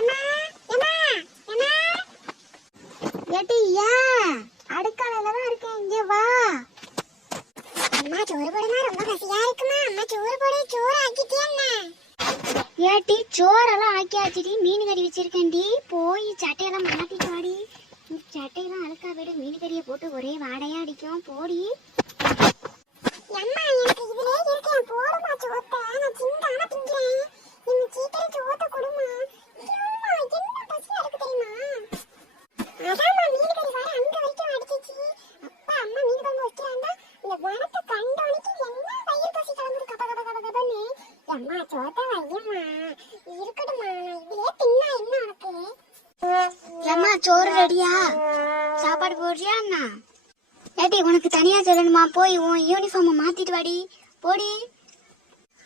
ஏட்டியா ஏம்மா ஏம்மா ஏட்டி அடுக்காலையில தான் இருக்கேன். இங்க வா. அம்மா சோறு போடுமா ரொம்ப பசியா இருக்குமா? அம்மா சோறு போடு. சோறு ஆக்கிட்டியா என்ன? ஏட்டி சோறெல்லாம் ஆக்கியாச்சுடி. மீன் கறி வச்சிருக்கேன்டி. போய் சட்டையெல்லாம் மாத்திட்டு வாடி சட்டையெல்லாம் அழுக்கா விட. மீன் கறியை போட்டு ஒரே வாடையா அடிக்கும். போடி. அம்மா எனக்கு இதுலயே இருக்கேன். போடுமா சோத்த. நான் சிந்தான திங்கிறேன். இந்த சீக்கிரம் சோத்த கொடுமா ஐயோம்மா, என்ன பசியா இருக்கு தெரியுமா அதாம்மா மீன் கறி வர அங்க வரைக்கும் அடிச்சிச்சு அப்பா அம்மா மீன் குழம்பு வைக்கிறாண்டா இந்த வனத்தை கண்டோனிக்கு என்ன வயிறு பசி கிளம்புது கப கப கப எம்மா அம்மா சோத்த வையம்மா. இருக்கட்டுமா இதுலயே தின்னா என்ன உனக்கு? ஏம்மா சோறு ரெடியா? சாப்பாடு போடுறியா அண்ணா ஏட்டி உனக்கு தனியா சொல்லணுமா? போய் உன் யூனிஃபார்மை மாத்திட்டு வாடி. போடி.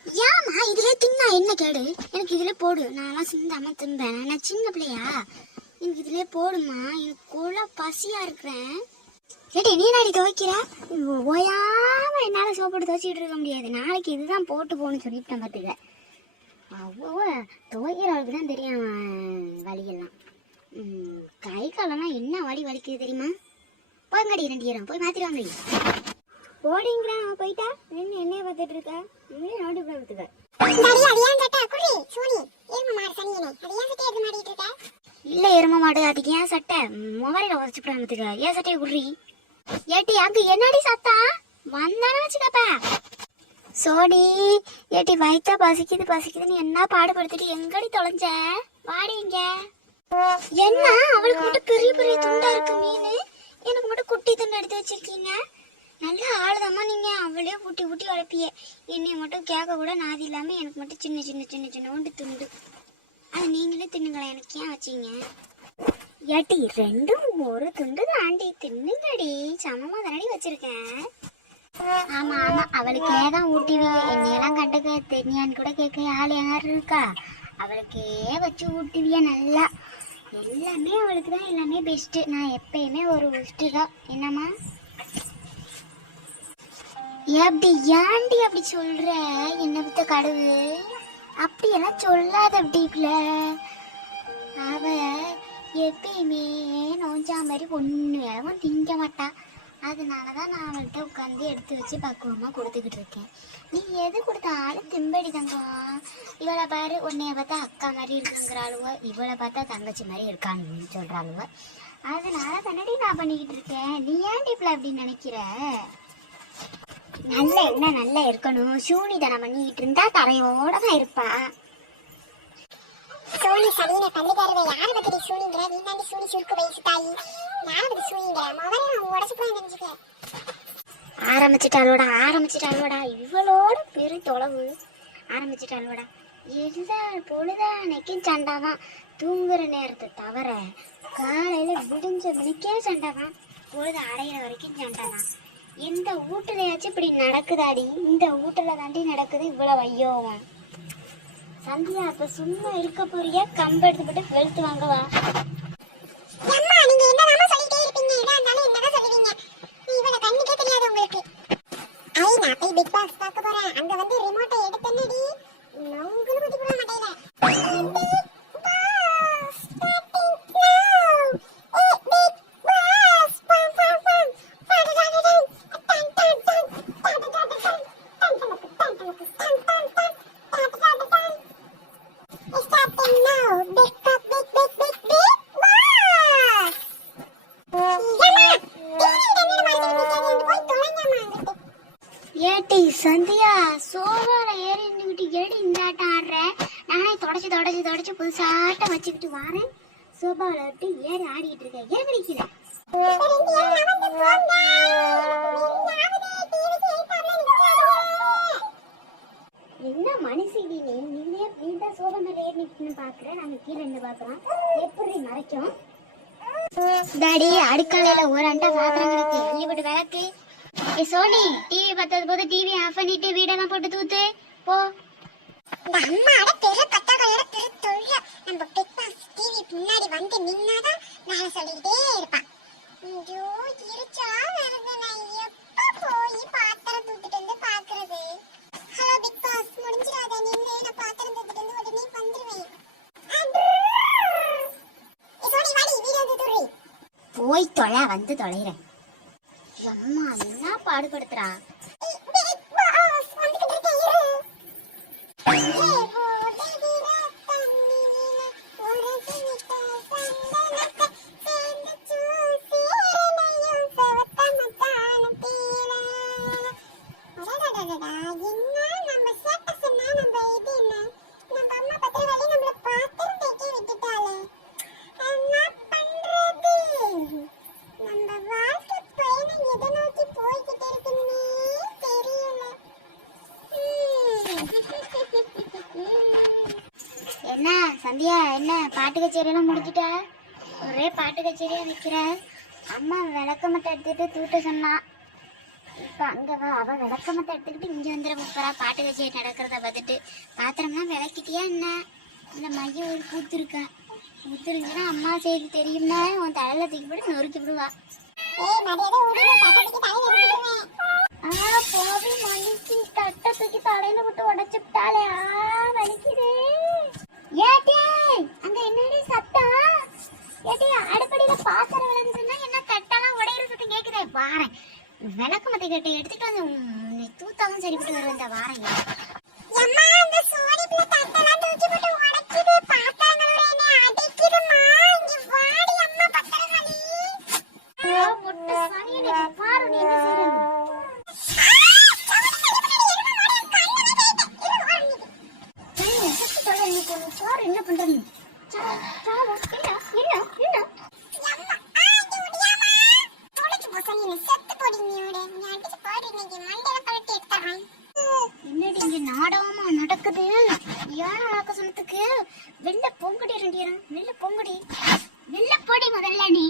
ஏமா இதுல தின்னா என்ன கேடு? எனக்கு இதுல போடு. நான்லாம் சிந்தாம திம்பேன். நான் சின்ன பிள்ளையா. எனக்கு இதுல போடுமா எனக்கு கொள்ள பசியா இருக்கிறேன். ஏடி நீ நாடி துவைக்கிற? ஓயாம என்னால சோப்பாடு துவைச்சிட்டு இருக்க முடியாது. நாளைக்கு இதுதான் போட்டு போகணும்னு சொல்லிட்டேன் பார்த்துக்க அவ்வளோ துவைக்கிறவளுக்கு தான் தெரியும் அவன் கை காலம்லாம் என்ன வலி வலிக்குது தெரியுமா? போங்கடி ரெண்டு இடம் போய் மாத்திட்டு வாங்கடி. அவன் போயிட்டா? நின்று என்னைய பார்த்துட்டு இருக்க? நீ நோட்டு பார்த்துக்க. இல்ல எரும மாடு அதுக்கு ஏன் சட்டை? மொபைல உதச்சு பிராமத்துக்கு ஏன் சட்டையை குடுறி ஏட்டி அங்க என்னடி சத்தா? வந்தானே வச்சுக்கப்ப. சோனி ஏட்டி வயிற்றா பசிக்குது பசிக்குதுன்னு என்ன பாடுபடுத்திட்டு எங்கடி தொலைஞ்ச? வாடி இங்க. என்ன? அவளுக்கு மட்டும் பெரிய பெரிய துண்டா இருக்கு மீன். எனக்கு மட்டும் குட்டி துண்டு எடுத்து வச்சிருக்கீங்க. நல்லா ஆளுதாம்மா நீங்க. அவளே ஊட்டி ஊட்டி வளர்ப்பிய என்னைய மட்டும் கேட்க கூட நாதி இல்லாம எனக்கு மட்டும் சின்ன சின்ன சின்ன சின்ன உண்டு துண்டு. நீங்களே தின்னுங்களேன். எனக்கு ஏன் வச்சீங்க ஏட்டி ரெண்டும் ஒரு துண்டு தாண்டி தின்னுங்கடி. சமமா தானடி வச்சிருக்கேன். ஆமா ஆமா. அவளுக்கே தான் ஊட்டிவி என்னையெல்லாம் கண்டுக்க தெரியான்னு கூட கேட்க ஆள் யாரு இருக்கா? அவளுக்கே வச்சு ஊட்டுவிய நல்லா. எல்லாமே அவளுக்கு தான். எல்லாமே பெஸ்ட்டு நான் எப்பயுமே ஒரு பெஸ்ட் தான். என்னம்மா? எப்படி ஏன்டி அப்படி சொல்ற? என்ன பத்த கடவுள். அப்படியெல்லாம் சொல்லாத அப்படிக்குல அவ எப்பயுமே நோஞ்சா மாதிரி ஒன்று வேலைவும் திங்க மாட்டா. அதனால தான் நான் அவள்கிட்ட உட்காந்து எடுத்து வச்சு பக்குவமாக கொடுத்துக்கிட்டு இருக்கேன். நீ எது கொடுத்தாலும் திம்படி தங்கம் இவளை பாரு உன்னைய பார்த்தா அக்கா மாதிரி இருக்குங்கிறாளுவ இவளை பார்த்தா தங்கச்சி மாதிரி இருக்கான்னு சொல்கிறாளுவ அதனால தன்னடி நான் பண்ணிக்கிட்டு இருக்கேன். நீ ஏன் இப்படி அப்படின்னு நினைக்கிற? நல்ல என்ன நல்லா இருக்கணும். சூனிதனம் பண்ணிக்கிட்டு இருந்தா தரையோட தான் இருப்பா. சோனி சனியனை பள்ளிக்காரவை யாரை பத்தி சூனிங்கிற? நீ தாண்டி சூனி சுருக்கு வயசு தாயி. யாரை பத்தி சூனிங்கிற? நான் உடச்சு போய் தெரிஞ்சுக்க ஆரம்பிச்சிட்டாளோடா ஆரம்பிச்சிட்டாளோடா இவளோட பெரு தொலைவு. ஆரம்பிச்சிட்டாளோடா எல்லா பொழுதானைக்கும் சண்டாதான் தூங்குற நேரத்தை தவிர காலையில விடிஞ்ச மணிக்கே சண்டாதான் பொழுது அடையிற வரைக்கும் சண்டாதான் இந்த வீட்டுலயாச்சும் இப்படி நடக்குதாடி? இந்த வீட்டுல தாண்டி நடக்குது இவ்வளவு ஐயோவம் சந்தியா இப்ப சும்மா இருக்க போறியா? கம்பெடுத்து போட்டு வெளுத்து வாங்கவா big big big big big big ஏட்டி சந்தியா சோஃபால ஏறி நின்றுட்டு ஏடி இந்த ஆட்டம் ஆடுற? நானே தொடச்சு தொடச்சு தொடச்சு புதுசாட்டம் வச்சுக்கிட்டு வாரேன். சோபாவில் விட்டு ஏறி ஆடிக்கிட்டு இருக்கேன் ஏன் கிடைக்கல என்ன மனுஷிடி நீ நீ தான் மேல ஏறி பாக்குற. நாங்க கீழே இருந்து பாக்குறோம். எப்படி மறைக்கும்? டாடி அடுக்காலையில ஒரு அண்டா பாத்திரம் கிடக்கு. எள்ளி போட்டு விளக்கு. ஏ சோனி டிவி பார்த்தது போது டிவி ஆஃப் பண்ணிட்டு வீடெல்லாம் போட்டு தூத்து. போ. இந்த அம்மாட பெரு பத்தாக்கையோட பெரு தொழில நம்ம பிக் பாஸ் டிவி முன்னாடி வந்து நின்னாதான் வேலை சொல்லிக்கிட்டே இருப்பா ஐயோ இருச்சா வருது நான் போய் தொலை வந்து தொலைகிறேன். அம்மா என்ன பாடுபடுத்துறா? சந்தியா என்ன பாட்டு கச்சேரி எல்லாம் முடிச்சிட்டா ஒரே பாட்டு கச்சேரியா வைக்கிற அம்மா விளக்கமத்தை எடுத்துட்டு தூட்ட சொன்னா. இப்ப அங்க வா அவ விளக்கமத்தை எடுத்துக்கிட்டு இங்க வந்துட போறா. பாட்டு கச்சேரி நடக்கிறத பார்த்துட்டு. பாத்திரம்லாம் விளக்கிட்டியா என்ன? இல்ல மைய ஒரு பூத்து இருக்கா பூத்து இருந்துச்சுன்னா அம்மா செய்தி தெரியும்னா உன் தலையில தூக்கி போட்டு நொறுக்கி விடுவா. போவி மன்னிச்சு தட்டை தூக்கி தலையில விட்டு உடைச்சு விட்டாளே ஆ வலிக்குது ஏட்டே அங்க என்னடி சத்தம் ஏட்டி அடுப்படியில பாத்திரம் விளங்குதுன்னா என்ன தட்டெல்லாம் உடையிற சத்தம் கேக்குதே வாரேன் விளக்கு மத்த கேட்டு எடுத்துட்டு வந்து தூத்தாலும் சரிப்பட்டு வருவேன் இந்த வாரேன். நில்லு பொங்குடி. நில்ல போடி முதல்ல நீ.